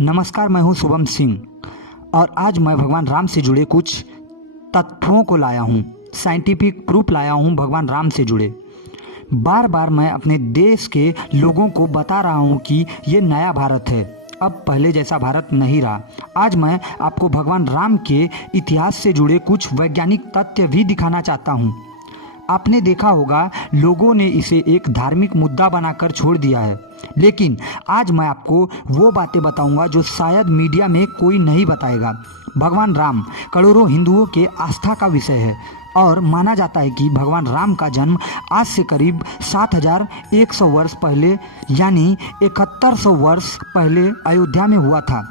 नमस्कार, मैं हूं शुभम सिंह और आज मैं भगवान राम से जुड़े कुछ तथ्यों को लाया हूं। साइंटिफिक प्रूफ लाया हूं भगवान राम से जुड़े। बार बार मैं अपने देश के लोगों को बता रहा हूं कि ये नया भारत है, अब पहले जैसा भारत नहीं रहा। आज मैं आपको भगवान राम के इतिहास से जुड़े कुछ वैज्ञानिक तथ्य भी दिखाना चाहता हूं। आपने देखा होगा लोगों ने इसे एक धार्मिक मुद्दा बनाकर छोड़ दिया है, लेकिन आज मैं आपको वो बातें बताऊंगा जो शायद मीडिया में कोई नहीं बताएगा। भगवान राम करोड़ों हिंदुओं के आस्था का विषय है और माना जाता है कि भगवान राम का जन्म आज से करीब 7100 वर्ष पहले यानी 7100 वर्ष पहले अयोध्या में हुआ था।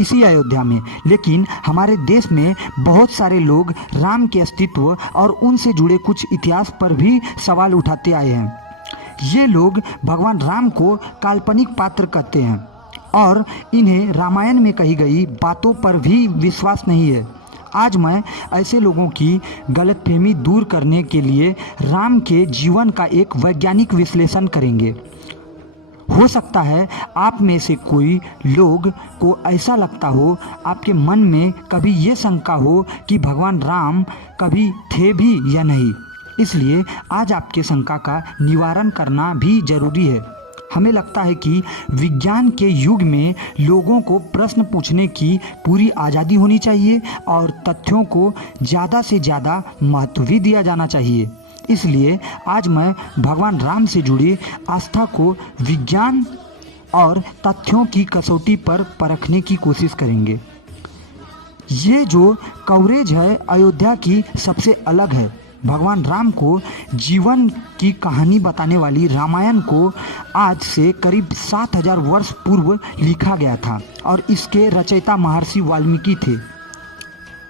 इसी अयोध्या में, लेकिन हमारे देश में बहुत सारे लोग राम के अस्तित्व और उनसे जुड़े कुछ इतिहास पर भी सवाल उठाते आए हैं। ये लोग भगवान राम को काल्पनिक पात्र कहते हैं और इन्हें रामायण में कही गई बातों पर भी विश्वास नहीं है। आज मैं ऐसे लोगों की गलतफहमी दूर करने के लिए राम के जीवन का एक वैज्ञानिक विश्लेषण करेंगे। हो सकता है आप में से कोई लोग को ऐसा लगता हो, आपके मन में कभी ये शंका हो कि भगवान राम कभी थे भी या नहीं। इसलिए आज आपके शंका का निवारण करना भी जरूरी है। हमें लगता है कि विज्ञान के युग में लोगों को प्रश्न पूछने की पूरी आज़ादी होनी चाहिए और तथ्यों को ज़्यादा से ज़्यादा महत्व भी दिया जाना चाहिए। इसलिए आज मैं भगवान राम से जुड़ी आस्था को विज्ञान और तथ्यों की कसौटी पर परखने की कोशिश करेंगे। ये जो कवरेज है अयोध्या की सबसे अलग है। भगवान राम को जीवन की कहानी बताने वाली रामायण को आज से करीब 7000 वर्ष पूर्व लिखा गया था और इसके रचयिता महर्षि वाल्मीकि थे।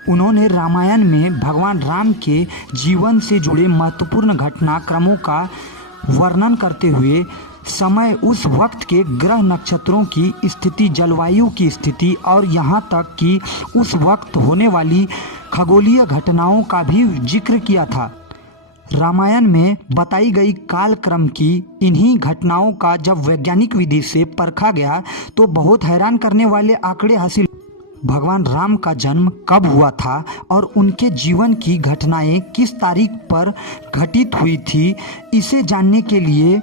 उन्होंने रामायण में भगवान राम के जीवन से जुड़े महत्वपूर्ण घटनाक्रमों का वर्णन करते हुए समय, उस वक्त के ग्रह नक्षत्रों की स्थिति, जलवायु की स्थिति और यहाँ तक कि उस वक्त होने वाली खगोलीय घटनाओं का भी जिक्र किया था। रामायण में बताई गई कालक्रम की इन्हीं घटनाओं का जब वैज्ञानिक विधि से परखा गया तो बहुत हैरान करने वाले आंकड़े हासिल। भगवान राम का जन्म कब हुआ था और उनके जीवन की घटनाएं किस तारीख पर घटित हुई थी, इसे जानने के लिए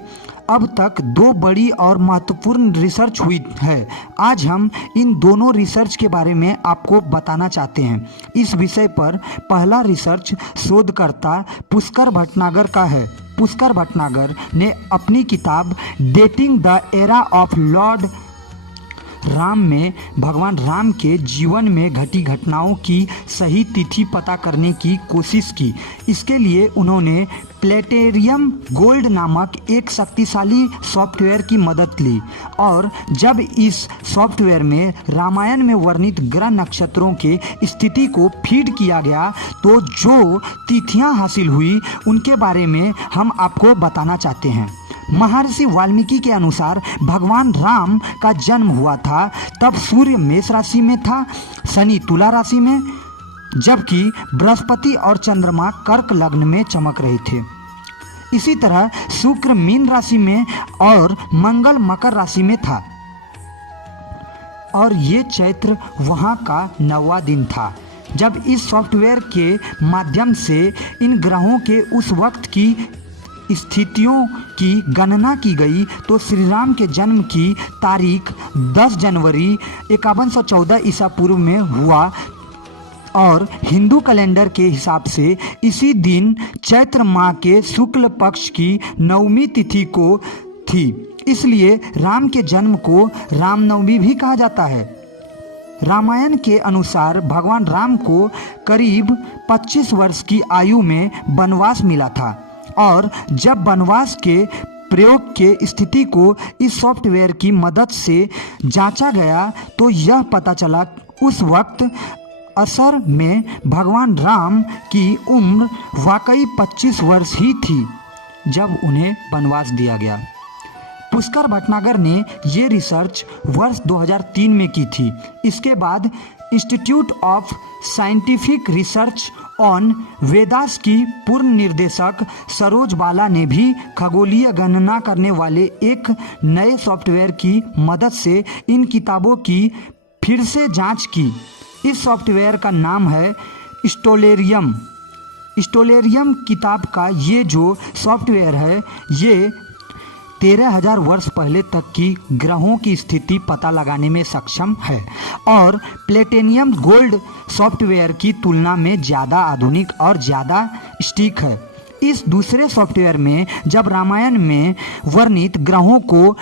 अब तक दो बड़ी और महत्वपूर्ण रिसर्च हुई है। आज हम इन दोनों रिसर्च के बारे में आपको बताना चाहते हैं। इस विषय पर पहला रिसर्च शोधकर्ता पुष्कर भटनागर का है। पुष्कर भटनागर ने अपनी किताब dating the era of Lord Ram में भगवान राम के जीवन में घटी घटनाओं की सही तिथि पता करने की कोशिश की। इसके लिए उन्होंने प्लेटेरियम गोल्ड नामक एक शक्तिशाली सॉफ्टवेयर की मदद ली और जब इस सॉफ्टवेयर में रामायण में वर्णित ग्रह नक्षत्रों के स्थिति को फीड किया गया तो जो तिथियां हासिल हुई उनके बारे में हम आपको बताना चाहते हैं। महर्षि वाल्मीकि के अनुसार भगवान राम का जन्म हुआ था तब सूर्य मेष राशि में था, शनि तुला राशि में, जबकि बृहस्पति और चंद्रमा कर्क लग्न में चमक रहे थे। इसी तरह शुक्र मीन राशि में और मंगल मकर राशि में था और ये चैत्र वहां का 9वां दिन था। जब इस सॉफ्टवेयर के माध्यम से इन ग्रहों के उस वक्त की स्थितियों की गणना की गई तो श्री राम के जन्म की तारीख 10 जनवरी 5114 ईसा पूर्व में हुआ और हिंदू कैलेंडर के हिसाब से इसी दिन चैत्र माह के शुक्ल पक्ष की 9वीं तिथि को थी। इसलिए राम के जन्म को रामनवमी भी कहा जाता है। रामायण के अनुसार भगवान राम को करीब 25 वर्ष की आयु में वनवास मिला था और जब वनवास के प्रयोग के स्थिति को इस सॉफ्टवेयर की मदद से जांचा गया तो यह पता चला उस वक्त असर में भगवान राम की उम्र वाकई 25 वर्ष ही थी जब उन्हें वनवास दिया गया। पुष्कर भटनागर ने ये रिसर्च वर्ष 2003 में की थी। इसके बाद institute of scientific research on Vedas की पूर्व निर्देशक सरोज बाला ने भी खगोलीय गणना करने वाले एक नए सॉफ्टवेयर की मदद से इन किताबों की फिर से जांच की। इस सॉफ्टवेयर का नाम है स्टोलेरियम। स्टोलेरियम किताब का ये जो सॉफ्टवेयर है ये 13,000 वर्ष पहले तक की ग्रहों की स्थिति पता लगाने में सक्षम है और प्लेटिनियम गोल्ड सॉफ्टवेयर की तुलना में ज़्यादा आधुनिक और ज़्यादा सटीक है। इस दूसरे सॉफ्टवेयर में जब रामायण में वर्णित ग्रहों को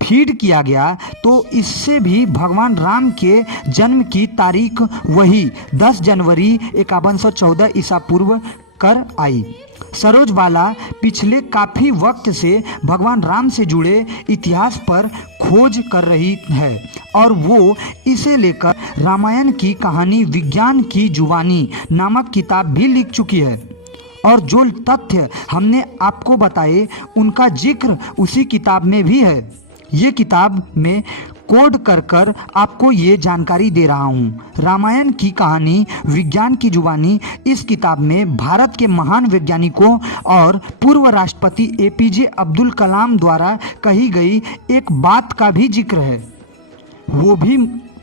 फीड किया गया तो इससे भी भगवान राम के जन्म की तारीख वही 10 जनवरी 5114 ईसा पूर्व कर आई। सरोज बाला पिछले काफ़ी वक्त से भगवान राम से जुड़े इतिहास पर खोज कर रही है और वो इसे लेकर रामायण की कहानी विज्ञान की जुबानी नामक किताब भी लिख चुकी है और जो तथ्य हमने आपको बताए उनका जिक्र उसी किताब में भी है। ये किताब में कोड कर आपको ये जानकारी दे रहा हूँ। रामायण की कहानी विज्ञान की जुबानी इस किताब में भारत के महान वैज्ञानिकों और पूर्व राष्ट्रपति APJ अब्दुल कलाम द्वारा कही गई एक बात का भी जिक्र है, वो भी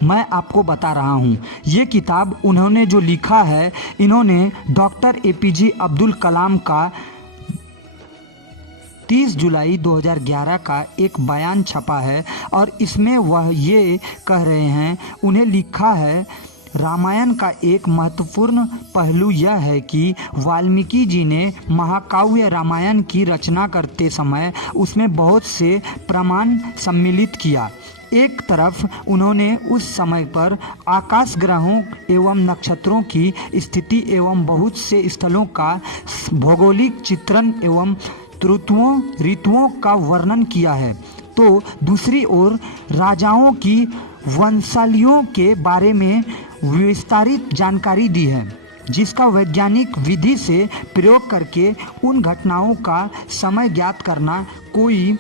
मैं आपको बता रहा हूँ। ये किताब उन्होंने जो लिखा है, इन्होंने डॉक्टर APJ अब्दुल कलाम का 30 जुलाई 2011 का एक बयान छपा है और इसमें वह ये कह रहे हैं, उन्हें लिखा है रामायण का एक महत्वपूर्ण पहलू यह है कि वाल्मीकि जी ने महाकाव्य रामायण की रचना करते समय उसमें बहुत से प्रमाण सम्मिलित किया। एक तरफ उन्होंने उस समय पर आकाश ग्रहों एवं नक्षत्रों की स्थिति एवं बहुत से स्थलों का भौगोलिक चित्रण एवं ऋतुओं का वर्णन किया है, तो दूसरी ओर राजाओं की वंशावलियों के बारे में विस्तारित जानकारी दी है, जिसका वैज्ञानिक विधि से प्रयोग करके उन घटनाओं का समय ज्ञात करना कोई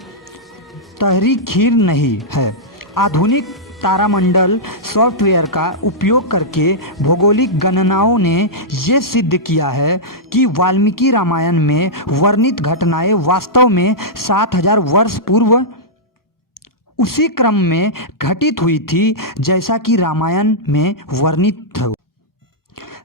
तहरीखीर नहीं है। आधुनिक तारामंडल सॉफ्टवेयर का उपयोग करके भौगोलिक गणनाओं ने ये सिद्ध किया है कि वाल्मीकि रामायण में वर्णित घटनाएं वास्तव में 7,000 वर्ष पूर्व उसी क्रम में घटित हुई थी जैसा कि रामायण में वर्णित था।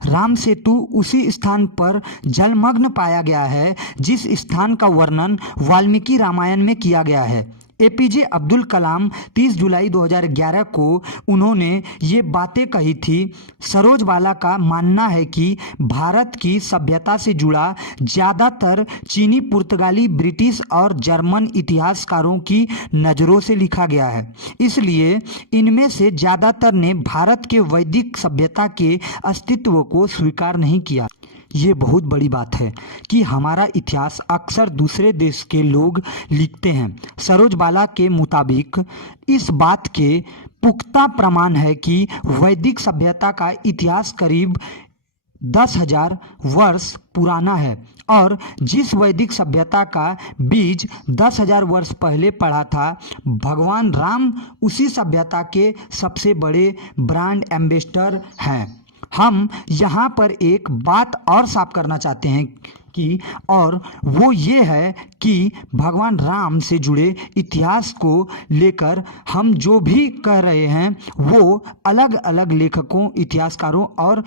राम सेतु उसी स्थान पर जलमग्न पाया गया है जिस स्थान का वर्णन वाल्मीकि रामायण में किया गया है। APJ अब्दुल कलाम 30 जुलाई 2011 को उन्होंने ये बातें कही थी। सरोज बाला का मानना है कि भारत की सभ्यता से जुड़ा ज़्यादातर चीनी, पुर्तगाली, ब्रिटिश और जर्मन इतिहासकारों की नज़रों से लिखा गया है, इसलिए इनमें से ज़्यादातर ने भारत के वैदिक सभ्यता के अस्तित्व को स्वीकार नहीं किया। ये बहुत बड़ी बात है कि हमारा इतिहास अक्सर दूसरे देश के लोग लिखते हैं। सरोज बाला के मुताबिक इस बात के पुख्ता प्रमाण है कि वैदिक सभ्यता का इतिहास करीब 10,000 वर्ष पुराना है और जिस वैदिक सभ्यता का बीज 10,000 वर्ष पहले पड़ा था, भगवान राम उसी सभ्यता के सबसे बड़े ब्रांड एम्बेसडर हैं। हम यहाँ पर एक बात और साफ करना चाहते हैं कि और वो ये है कि भगवान राम से जुड़े इतिहास को लेकर हम जो भी कह रहे हैं वो अलग अलग लेखकों, इतिहासकारों और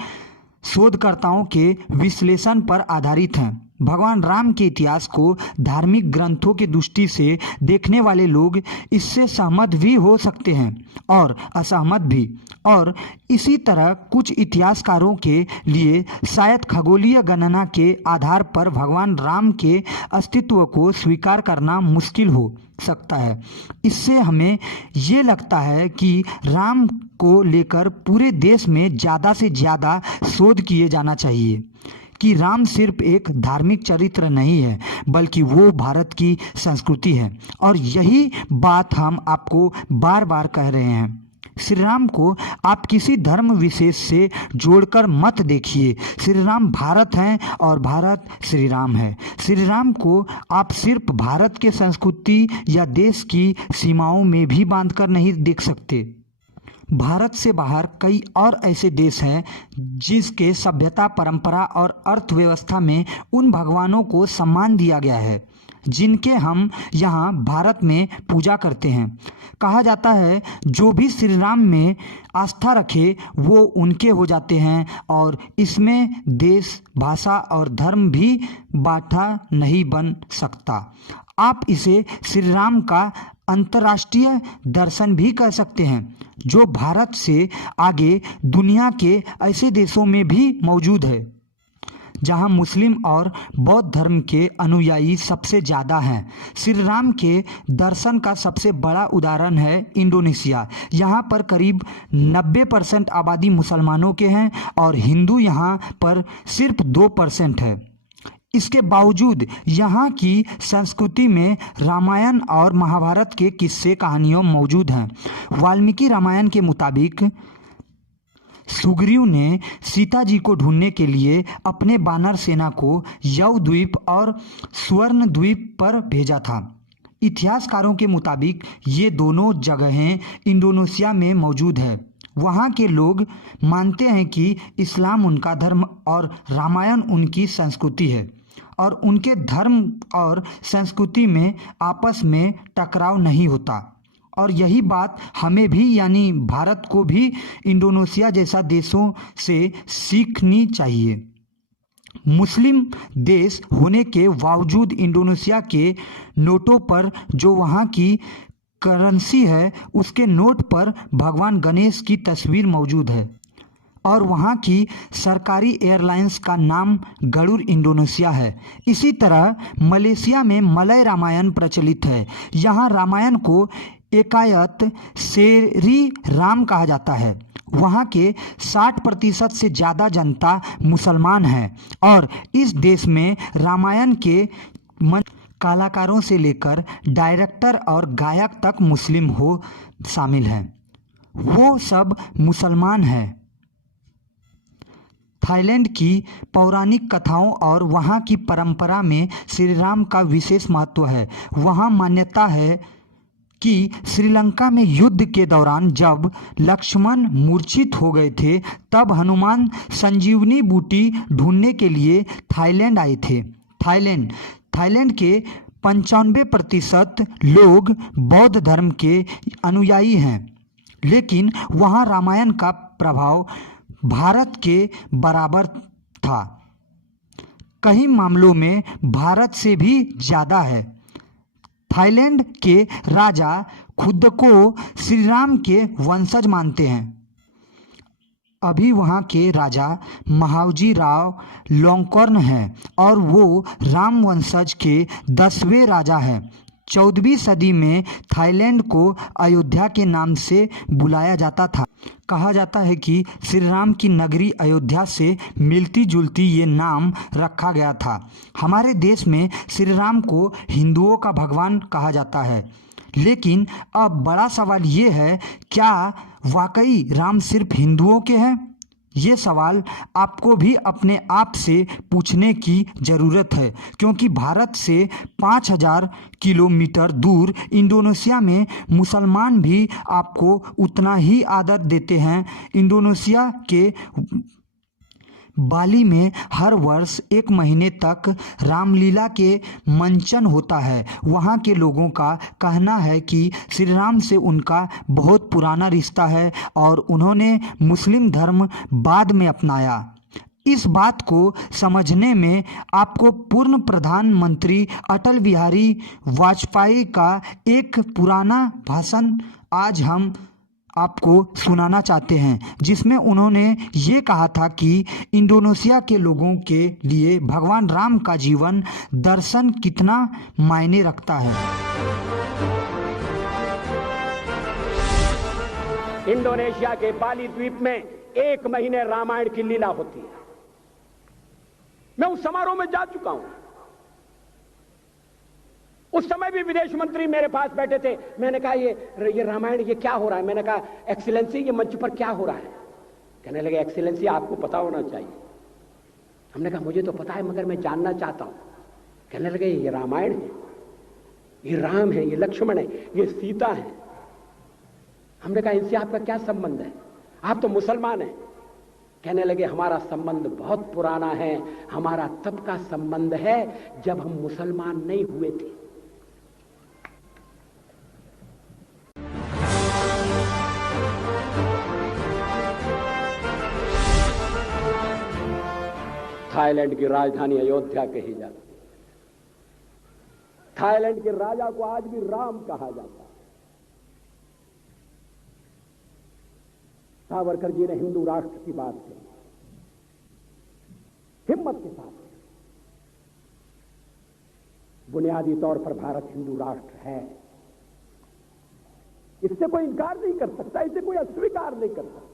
शोधकर्ताओं के विश्लेषण पर आधारित हैं। भगवान राम के इतिहास को धार्मिक ग्रंथों की दृष्टि से देखने वाले लोग इससे सहमत भी हो सकते हैं और असहमत भी, और इसी तरह कुछ इतिहासकारों के लिए शायद खगोलीय गणना के आधार पर भगवान राम के अस्तित्व को स्वीकार करना मुश्किल हो सकता है। इससे हमें ये लगता है कि राम को लेकर पूरे देश में ज़्यादा से ज़्यादा शोध किए जाना चाहिए कि राम सिर्फ एक धार्मिक चरित्र नहीं है बल्कि वो भारत की संस्कृति है, और यही बात हम आपको बार बार कह रहे हैं। श्री राम को आप किसी धर्म विशेष से जोड़कर मत देखिए। श्री राम भारत हैं और भारत श्री राम है। श्री राम को आप सिर्फ भारत के संस्कृति या देश की सीमाओं में भी बांधकर नहीं देख सकते, भारत से बाहर कई और ऐसे देश हैं जिसके सभ्यता, परंपरा और अर्थव्यवस्था में उन भगवानों को सम्मान दिया गया है जिनके हम यहाँ भारत में पूजा करते हैं। कहा जाता है जो भी श्री राम में आस्था रखे वो उनके हो जाते हैं और इसमें देश, भाषा और धर्म भी बाधा नहीं बन सकता। आप इसे श्री राम का अंतर्राष्ट्रीय दर्शन भी कह सकते हैं जो भारत से आगे दुनिया के ऐसे देशों में भी मौजूद है जहां मुस्लिम और बौद्ध धर्म के अनुयायी सबसे ज़्यादा हैं। श्री राम के दर्शन का सबसे बड़ा उदाहरण है इंडोनेशिया। यहां पर करीब 90% आबादी मुसलमानों के हैं और हिंदू यहां पर सिर्फ 2% है। इसके बावजूद यहाँ की संस्कृति में रामायण और महाभारत के किस्से कहानियों मौजूद हैं। वाल्मीकि रामायण के मुताबिक सुग्रीव ने सीता जी को ढूंढने के लिए अपने बानर सेना को यव द्वीप और स्वर्ण द्वीप पर भेजा था। इतिहासकारों के मुताबिक ये दोनों जगहें इंडोनेशिया में मौजूद है। वहाँ के लोग मानते हैं कि इस्लाम उनका धर्म और रामायण उनकी संस्कृति है और उनके धर्म और संस्कृति में आपस में टकराव नहीं होता। और यही बात हमें भी यानी भारत को भी इंडोनेशिया जैसा देशों से सीखनी चाहिए। मुस्लिम देश होने के बावजूद इंडोनेशिया के नोटों पर जो वहाँ की करेंसी है उसके नोट पर भगवान गणेश की तस्वीर मौजूद है और वहाँ की सरकारी एयरलाइंस का नाम गरुड़ इंडोनेशिया है। इसी तरह मलेशिया में मलय रामायण प्रचलित है। यहाँ रामायण को एकायत शेरी राम कहा जाता है। वहाँ के 60% से ज़्यादा जनता मुसलमान है और इस देश में रामायण के कलाकारों से लेकर डायरेक्टर और गायक तक मुस्लिम हो शामिल हैं। वो सब मुसलमान हैं। थाईलैंड की पौराणिक कथाओं और वहाँ की परंपरा में श्री राम का विशेष महत्व है। वहाँ मान्यता है कि श्रीलंका में युद्ध के दौरान जब लक्ष्मण मूर्छित हो गए थे तब हनुमान संजीवनी बूटी ढूंढने के लिए थाईलैंड आए थे। थाईलैंड के 95% लोग बौद्ध धर्म के अनुयायी हैं, लेकिन वहाँ रामायण का प्रभाव भारत के बराबर था, कई मामलों में भारत से भी ज़्यादा है। थाईलैंड के राजा खुद को श्री राम के वंशज मानते हैं। अभी वहाँ के राजा महावजी राव लोंगकॉर्न हैं और वो राम वंशज के 10वें राजा हैं। 14वीं सदी में थाईलैंड को अयोध्या के नाम से बुलाया जाता था। कहा जाता है कि श्री राम की नगरी अयोध्या से मिलती जुलती ये नाम रखा गया था। हमारे देश में श्री राम को हिंदुओं का भगवान कहा जाता है, लेकिन अब बड़ा सवाल ये है, क्या वाकई राम सिर्फ हिंदुओं के हैं? ये सवाल आपको भी अपने आप से पूछने की ज़रूरत है, क्योंकि भारत से 5000 किलोमीटर दूर इंडोनेशिया में मुसलमान भी आपको उतना ही आदर देते हैं। इंडोनेशिया के बाली में हर वर्ष 1 महीने तक रामलीला के मंचन होता है। वहाँ के लोगों का कहना है कि श्री राम से उनका बहुत पुराना रिश्ता है और उन्होंने मुस्लिम धर्म बाद में अपनाया। इस बात को समझने में आपको पूर्व प्रधानमंत्री अटल बिहारी वाजपेयी का एक पुराना भाषण आज हम आपको सुनाना चाहते हैं, जिसमें उन्होंने ये कहा था कि इंडोनेशिया के लोगों के लिए भगवान राम का जीवन दर्शन कितना मायने रखता है। इंडोनेशिया के बाली द्वीप में 1 महीने रामायण की लीला होती है। मैं उस समारोह में जा चुका हूं। उस समय भी विदेश मंत्री मेरे पास बैठे थे। मैंने कहा ये रामायण ये क्या हो रहा है? मैंने कहा एक्सीलेंसी ये मंच पर क्या हो रहा है? कहने लगे एक्सीलेंसी आपको पता होना चाहिए। हमने कहा मुझे तो पता है मगर मैं जानना चाहता हूं। कहने लगे ये रामायण है, ये राम है, ये लक्ष्मण है, ये सीता है। हमने कहा इनसे आपका क्या संबंध है, आप तो मुसलमान हैं। कहने लगे हमारा संबंध बहुत पुराना है, हमारा तब का संबंध है जब हम मुसलमान नहीं हुए थे। थाईलैंड की राजधानी अयोध्या कही जाती है। थाईलैंड के राजा को आज भी राम कहा जाता है। सावरकर जी ने हिंदू राष्ट्र की बात की, हिम्मत के साथ। बुनियादी तौर पर भारत हिंदू राष्ट्र है, इससे कोई इनकार नहीं कर सकता, इसे कोई अस्वीकार नहीं कर सकता।